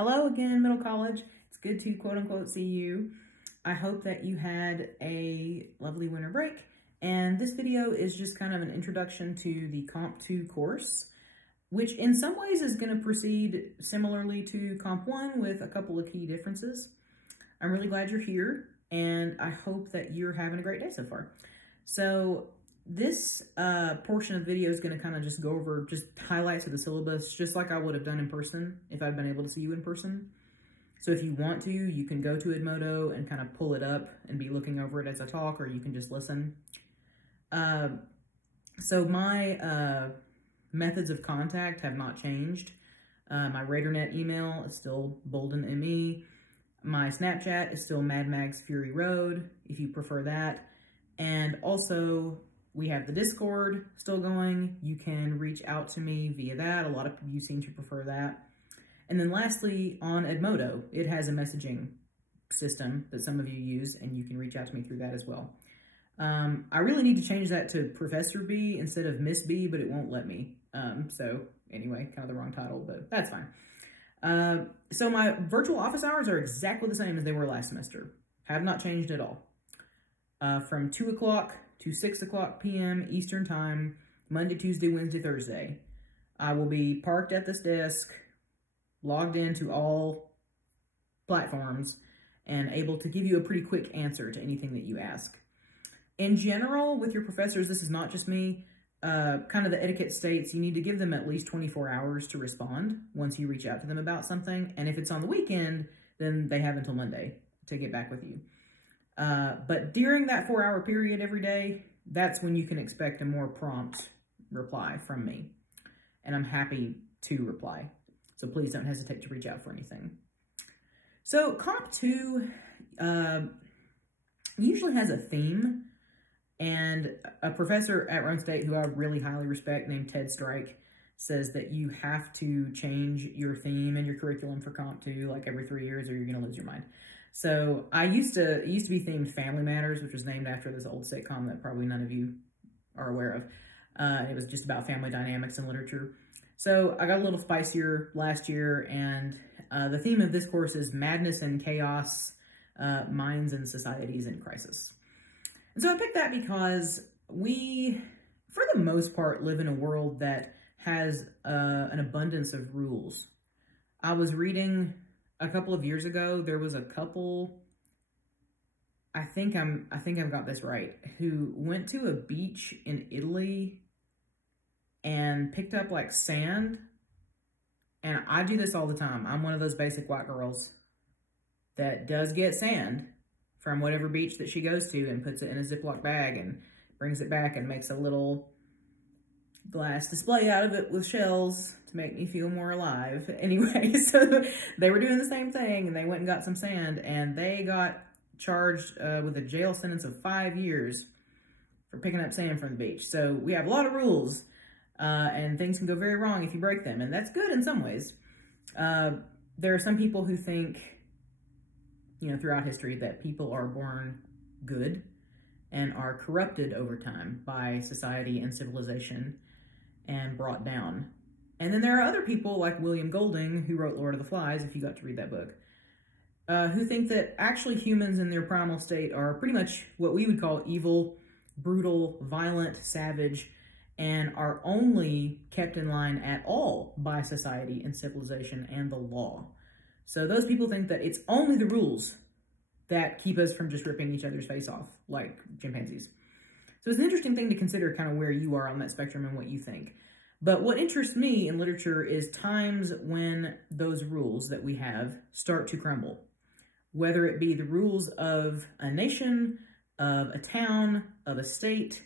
Hello again, Middle College. It's good to quote unquote see you. I hope that you had a lovely winter break. And this video is just kind of an introduction to the Comp 2 course, which in some ways is going to proceed similarly to Comp 1 with a couple of key differences. I'm really glad you're here, and I hope that you're having a great day so far. So this portion of the video is going to kind of just go over just highlights of the syllabus, just like I would have done in person if I'd been able to see you in person. So if you want to, you can go to Edmodo and kind of pull it up and be looking over it as I talk, or you can just listen. So my methods of contact have not changed. My RaiderNet email is still BoldenME. My Snapchat is still MadMagsFuryRoad, if you prefer that. And also, we have the Discord still going. You can reach out to me via that. A lot of you seem to prefer that. And then lastly, on Edmodo, it has a messaging system that some of you use, and you can reach out to me through that as well. I really need to change that to Professor B instead of Miss B, but it won't let me. So anyway, kind of the wrong title, but that's fine. So my virtual office hours are exactly the same as they were last semester. Have not changed at all. From 2 o'clock to 6 o'clock p.m. Eastern Time, Monday, Tuesday, Wednesday, Thursday. I will be parked at this desk, logged into all platforms, and able to give you a pretty quick answer to anything that you ask. In general, with your professors, this is not just me, kind of the etiquette states you need to give them at least 24 hours to respond once you reach out to them about something. And if it's on the weekend, then they have until Monday to get back with you. But during that 4-hour period every day, that's when you can expect a more prompt reply from me. And I'm happy to reply. So please don't hesitate to reach out for anything. So Comp 2 usually has a theme. And a professor at Roane State who I really highly respect named Ted Strike says that you have to change your theme and your curriculum for Comp 2 like every 3 years or you're going to lose your mind. So it used to be themed Family Matters, which was named after this old sitcom that probably none of you are aware of. It was just about family dynamics and literature. So I got a little spicier last year, and the theme of this course is Madness and Chaos, Minds and Societies in Crisis. And so I picked that because we, for the most part, live in a world that has an abundance of rules. I was reading a couple of years ago, there was a couple, I think I've got this right, who went to a beach in Italy and picked up like sand. And I do this all the time. I'm one of those basic white girls that does get sand from whatever beach that she goes to and puts it in a Ziploc bag and brings it back and makes a little glass display out of it with shells to make me feel more alive. Anyway, so they were doing the same thing, and they went and got some sand, and they got charged with a jail sentence of 5 years for picking up sand from the beach. So we have a lot of rules, and things can go very wrong if you break them, and that's good in some ways. There are some people who think, you know, throughout history that people are born good and are corrupted over time by society and civilization and brought down. And then there are other people like William Golding, who wrote Lord of the Flies, if you got to read that book, who think that actually humans in their primal state are pretty much what we would call evil, brutal, violent, savage, and are only kept in line at all by society and civilization and the law. So those people think that it's only the rules that keep us from just ripping each other's face off like chimpanzees. So it's an interesting thing to consider kind of where you are on that spectrum and what you think. But what interests me in literature is times when those rules that we have start to crumble. Whether it be the rules of a nation, of a town, of a state,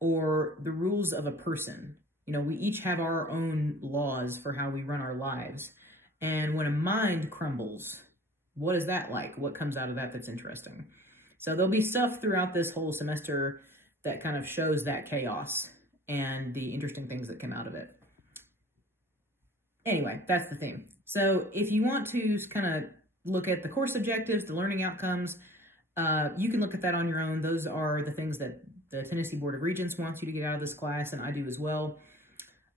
or the rules of a person. You know, we each have our own laws for how we run our lives. And when a mind crumbles, what is that like? What comes out of that that's interesting? So there'll be stuff throughout this whole semester that kind of shows that chaos and the interesting things that come out of it. Anyway, that's the theme. So if you want to kind of look at the course objectives, the learning outcomes, you can look at that on your own. Those are the things that the Tennessee Board of Regents wants you to get out of this class, and I do as well.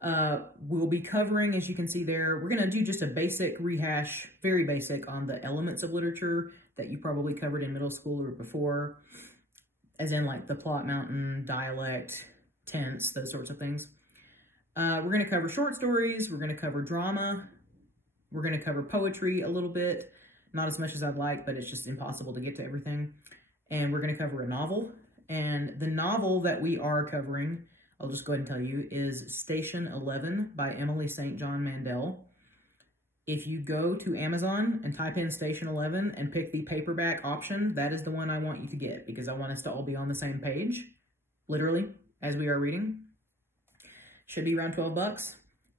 We'll be covering, as you can see there, we're going to do just a basic rehash, very basic, on the elements of literature that you probably covered in middle school or before, as in like the plot mountain, dialect, tense, those sorts of things. We're going to cover short stories, we're going to cover drama, we're going to cover poetry a little bit, not as much as I'd like, but it's just impossible to get to everything. And we're going to cover a novel, and the novel that we are covering, I'll just go ahead and tell you, is Station 11 by Emily St. John Mandel. If you go to Amazon and type in Station 11 and pick the paperback option, that is the one I want you to get, because I want us to all be on the same page, literally, as we are reading. Should be around 12 bucks.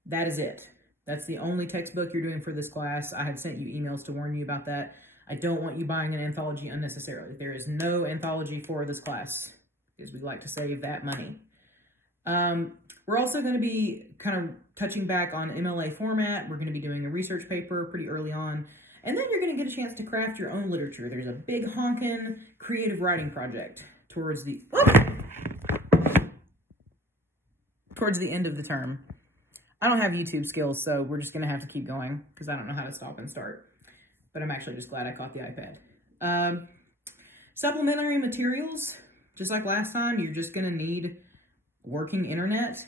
That is it. That's the only textbook you're doing for this class. I had sent you emails to warn you about that. I don't want you buying an anthology unnecessarily. There is no anthology for this class, because we like to save that money. We're also going to be kind of touching back on MLA format. We're going to be doing a research paper pretty early on. And then you're going to get a chance to craft your own literature. There's a big honkin' creative writing project towards the end of the term. I don't have YouTube skills, so we're just going to have to keep going because I don't know how to stop and start. But I'm actually just glad I caught the iPad. Supplementary materials, just like last time, you're just going to need working internet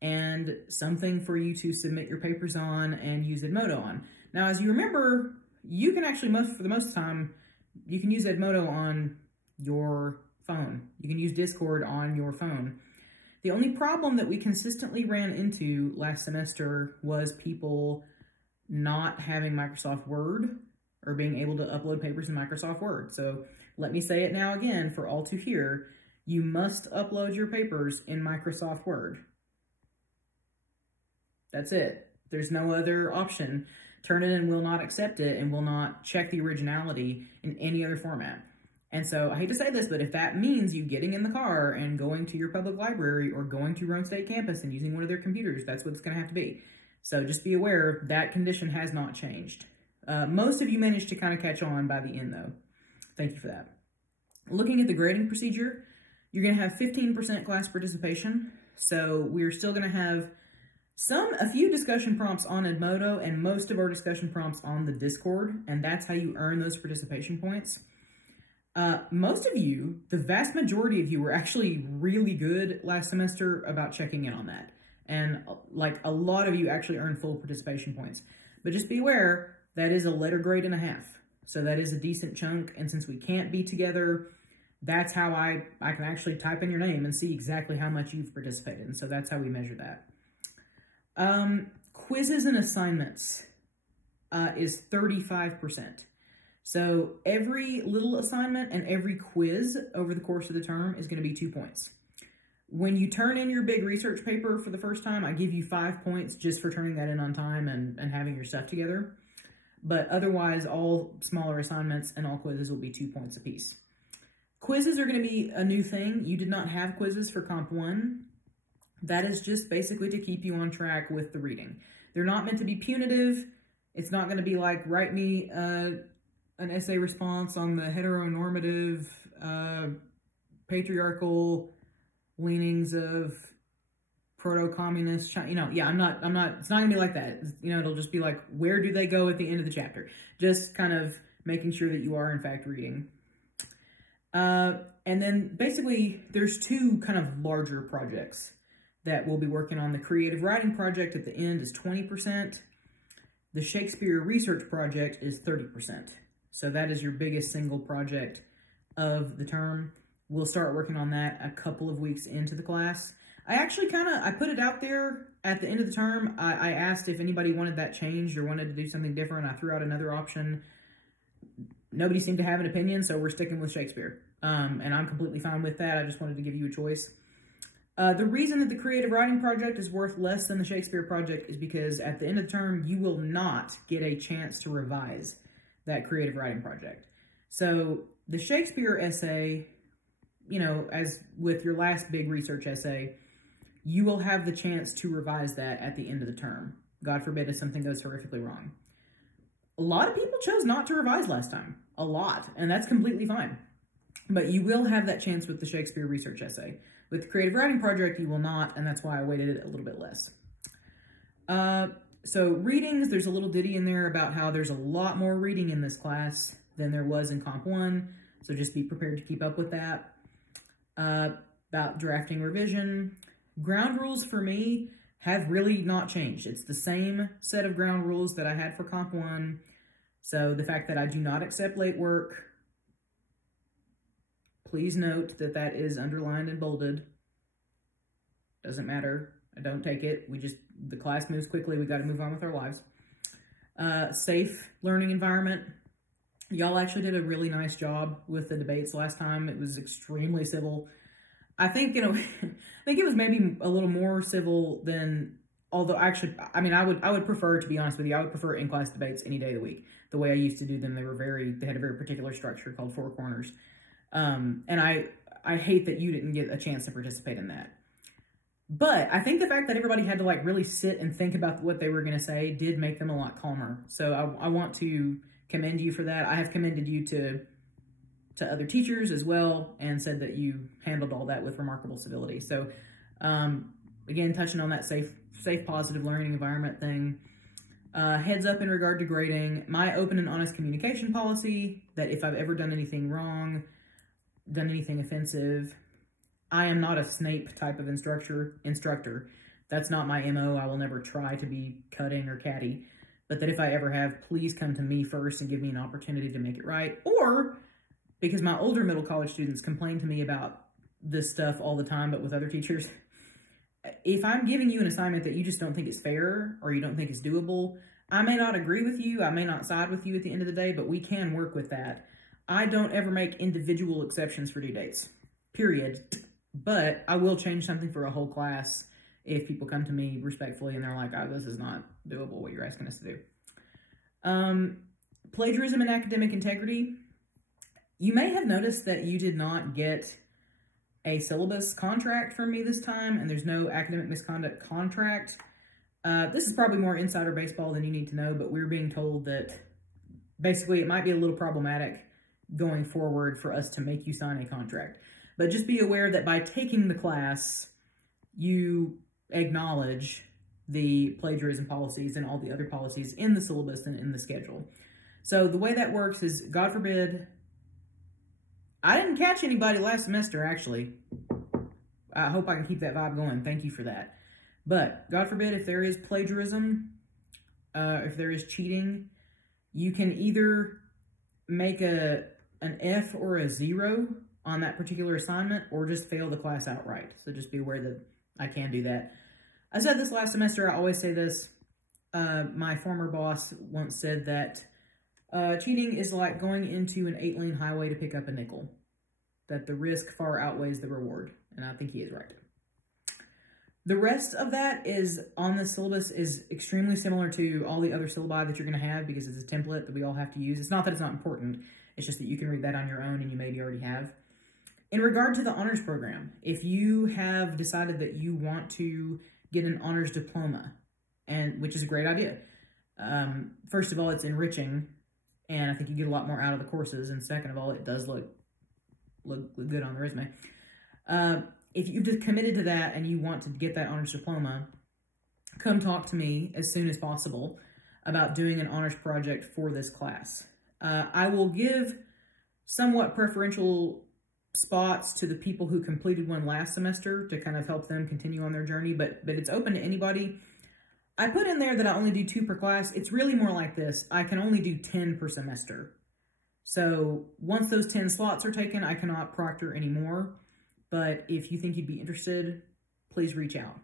and something for you to submit your papers on and use Edmodo on. Now, as you remember, you can actually, for the most time, you can use Edmodo on your phone. You can use Discord on your phone. The only problem that we consistently ran into last semester was people not having Microsoft Word or being able to upload papers in Microsoft Word. So let me say it now again for all to hear. You must upload your papers in Microsoft Word. That's it. There's no other option. Turnitin will not accept it and will not check the originality in any other format. And so I hate to say this, but if that means you getting in the car and going to your public library or going to Roane State campus and using one of their computers, that's what it's going to have to be. So just be aware that condition has not changed. Most of you managed to kind of catch on by the end, though. Thank you for that. Looking at the grading procedure, you're going to have 15% class participation. So we're still going to have a few discussion prompts on Edmodo and most of our discussion prompts on the Discord, and that's how you earn those participation points. Most of you, the vast majority of you, were actually really good last semester about checking in on that. And like a lot of you actually earned full participation points. But just be aware, that is a letter grade and a half. So that is a decent chunk. And since we can't be together, that's how I can actually type in your name and see exactly how much you've participated. And so that's how we measure that. Quizzes and assignments is 35%. So every little assignment and every quiz over the course of the term is going to be 2 points. When you turn in your big research paper for the first time, I give you 5 points just for turning that in on time and having your stuff together. But otherwise, all smaller assignments and all quizzes will be 2 points apiece. Quizzes are going to be a new thing. You did not have quizzes for Comp 1. That is just basically to keep you on track with the reading. They're not meant to be punitive. It's not going to be like, write me an essay response on the heteronormative, patriarchal leanings of proto-communist China. Yeah, it's not gonna be like that. It'll just be like, where do they go at the end of the chapter? Just kind of making sure that you are in fact reading. And then basically there's two kind of larger projects that we'll be working on. The creative writing project at the end is 20%. The Shakespeare research project is 30%. So that is your biggest single project of the term. We'll start working on that a couple of weeks into the class. I put it out there at the end of the term. I asked if anybody wanted that changed or wanted to do something different. I threw out another option. Nobody seemed to have an opinion, so we're sticking with Shakespeare. And I'm completely fine with that. I just wanted to give you a choice. The reason that the creative writing project is worth less than the Shakespeare project is because at the end of the term, you will not get a chance to revise that creative writing project. So the Shakespeare essay, as with your last big research essay, you will have the chance to revise that at the end of the term. God forbid if something goes horrifically wrong. A lot of people chose not to revise last time. A lot. And that's completely fine. But you will have that chance with the Shakespeare research essay. With the creative writing project, you will not, and that's why I weighted it a little bit less. So readings, there's a little ditty in there about how there's a lot more reading in this class than there was in Comp 1, so just be prepared to keep up with that. About drafting revision, ground rules for me have really not changed. It's the same set of ground rules that I had for Comp 1. So the fact that I do not accept late work, please note that that is underlined and bolded. Doesn't matter. I don't take it. The class moves quickly. We got to move on with our lives. Safe learning environment. Y'all actually did a really nice job with the debates last time. It was extremely civil. I think, I think it was maybe a little more civil than, although actually, I would prefer, to be honest with you, I would prefer in-class debates any day of the week. The way I used to do them, they had a very particular structure called Four Corners. And I hate that you didn't get a chance to participate in that. But I think the fact that everybody had to really sit and think about what they were going to say did make them a lot calmer. So I want to commend you for that. I have commended you to other teachers as well, and said that you handled all that with remarkable civility. So again, touching on that safe, positive learning environment thing. Heads up in regard to grading, my open and honest communication policy, that if I've ever done anything wrong, done anything offensive, I am not a Snape type of instructor. That's not my MO. I will never try to be cutting or catty. But that if I ever have, please come to me first and give me an opportunity to make it right. Or, because my older middle college students complain to me about this stuff all the time, but with other teachers, if I'm giving you an assignment that you just don't think is fair or you don't think is doable, I may not agree with you. I may not side with you at the end of the day, but we can work with that. I don't ever make individual exceptions for due dates, period. But I will change something for a whole class if people come to me respectfully and they're like, oh, this is not doable, what you're asking us to do. Plagiarism and academic integrity. You may have noticed that you did not get a syllabus contract from me this time, and there's no academic misconduct contract. This is probably more insider baseball than you need to know, but we're being told that basically it might be a little problematic going forward for us to make you sign a contract. But just be aware that by taking the class, you acknowledge the plagiarism policies and all the other policies in the syllabus and in the schedule. So the way that works is, God forbid, I didn't catch anybody last semester, actually. I hope I can keep that vibe going. Thank you for that. But God forbid, if there is plagiarism, if there is cheating, you can either make an F or a 0 on that particular assignment, or just fail the class outright. So just be aware that I can do that. I said this last semester, I always say this. My former boss once said that cheating is like going into an 8-lane highway to pick up a nickel. That the risk far outweighs the reward. And I think he is right. The rest of that is on the syllabus is extremely similar to all the other syllabi that you're going to have, because it's a template that we all have to use. It's not that it's not important. It's just that you can read that on your own, and you maybe already have. In regard to the honors program, if you have decided that you want to get an honors diploma, which is a great idea. First of all, it's enriching, and I think you get a lot more out of the courses. And second of all, it does look good on the resume. If you've just committed to that and you want to get that honors diploma, come talk to me as soon as possible about doing an honors project for this class. I will give somewhat preferential spots to the people who completed one last semester to kind of help them continue on their journey, but it's open to anybody. I put in there that I only do 2 per class. It's really more like this. I can only do 10 per semester. So once those 10 slots are taken, I cannot proctor anymore. But if you think you'd be interested, please reach out.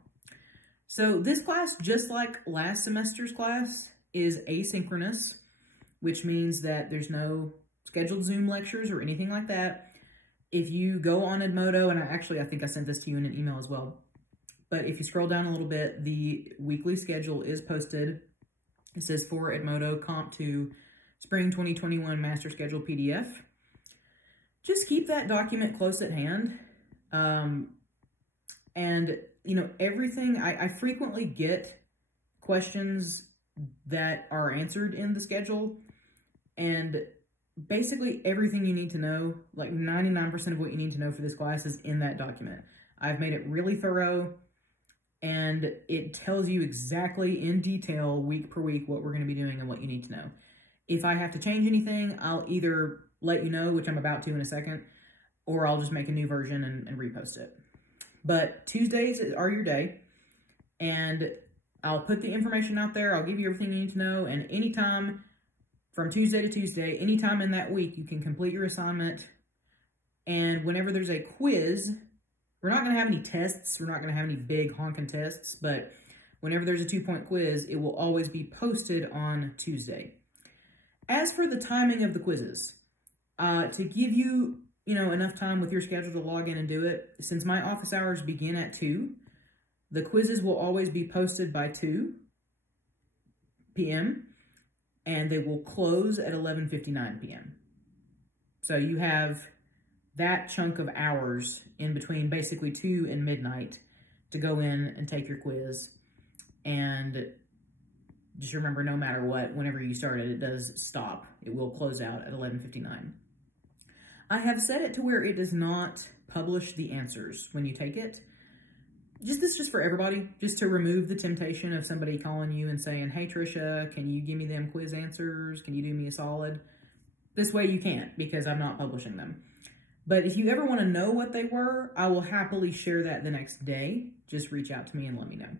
So this class, just like last semester's class, is asynchronous, which means that there's no scheduled Zoom lectures or anything like that. If you go on Edmodo, and I think I sent this to you in an email as well, but if you scroll down a little bit, the weekly schedule is posted. It says for Edmodo Comp 2 Spring 2021 Master Schedule PDF. Just keep that document close at hand. And, everything, I frequently get questions that are answered in the schedule, and basically everything you need to know, like 99% of what you need to know for this class, is in that document. I've made it really thorough. and it tells you exactly in detail, week per week, what we're going to be doing and what you need to know. If I have to change anything, I'll either let you know, which I'm about to in a second, or I'll just make a new version and repost it. But Tuesdays are your day, and I'll put the information out there. I'll give you everything you need to know, and anytime from Tuesday to Tuesday, anytime in that week, you can complete your assignment. And whenever there's a quiz, we're not going to have any tests. We're not going to have any big honking tests, but whenever there's a 2-point quiz, it will always be posted on Tuesday. As for the timing of the quizzes, to give you, enough time with your schedule to log in and do it, since my office hours begin at 2, the quizzes will always be posted by 2 p.m., and they will close at 11:59 p.m. So you have that chunk of hours in between basically 2 and midnight to go in and take your quiz. And just remember, no matter what, whenever you start it, it does stop. It will close out at 11:59. I have set it to where it does not publish the answers when you take it. This is just for everybody, just to remove the temptation of somebody calling you and saying, hey, Trisha, can you give me them quiz answers? Can you do me a solid? This way you can't, because I'm not publishing them. But if you ever want to know what they were, I will happily share that the next day. Just reach out to me and let me know.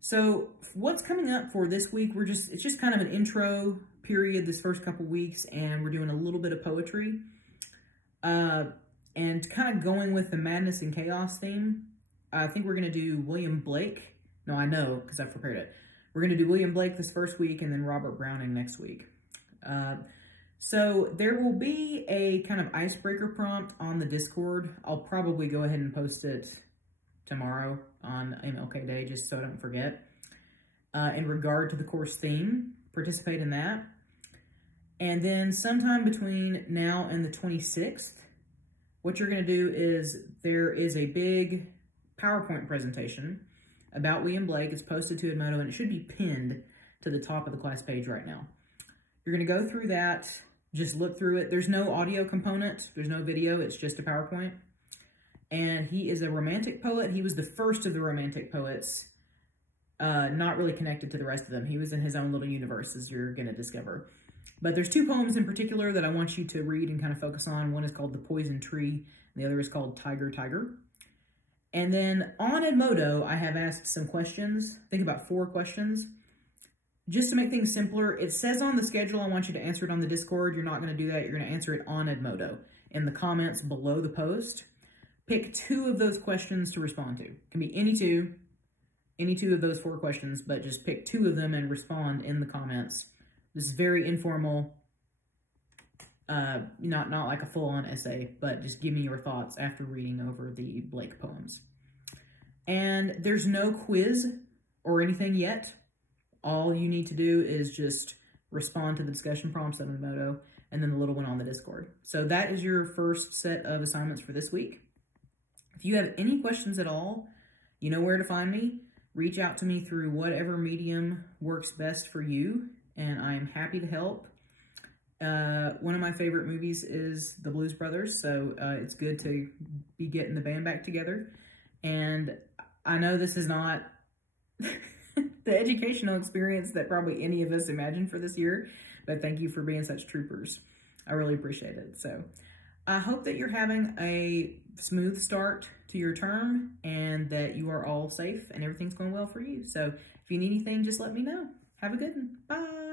So what's coming up for this week, it's just kind of an intro period this first couple weeks, and we're doing a little bit of poetry. And kind of going with the madness and chaos theme. I think we're going to do William Blake. No, I know, because I've prepared it. We're going to do William Blake this first week, and then Robert Browning next week. So there will be a kind of icebreaker prompt on the Discord. I'll probably go ahead and post it tomorrow on MLK Day, just so I don't forget. In regard to the course theme, participate in that. And then sometime between now and the 26th, what you're going to do is there is a big PowerPoint presentation about William Blake. It's posted to Edmodo, and it should be pinned to the top of the class page right now. You're going to go through that, just look through it. There's no audio component. There's no video. It's just a PowerPoint. And he is a romantic poet. He was the first of the romantic poets, not really connected to the rest of them. He was in his own little universe, as you're going to discover. But there's 2 poems in particular that I want you to read and kind of focus on. One is called The Poison Tree, and the other is called Tiger, Tiger. And then on Edmodo, I have asked some questions. Think about 4 questions. Just to make things simpler, it says on the schedule I want you to answer it on the Discord. You're not going to do that. You're going to answer it on Edmodo in the comments below the post. Pick 2 of those questions to respond to. It can be any two of those 4 questions, but just pick 2 of them and respond in the comments. This is very informal, not like a full-on essay, but just give me your thoughts after reading over the Blake poems. And there's no quiz or anything yet. All you need to do is just respond to the discussion prompts on Edmodo, and then the little one on the Discord. So that is your first set of assignments for this week. If you have any questions at all, you know where to find me. Reach out to me through whatever medium works best for you, and I am happy to help. One of my favorite movies is The Blues Brothers, so it's good to be getting the band back together. And I know this is not the educational experience that probably any of us imagined for this year, but thank you for being such troopers. I really appreciate it. So I hope that you're having a smooth start to your term and that you are all safe and everything's going well for you. So if you need anything, just let me know. Have a good one. Bye.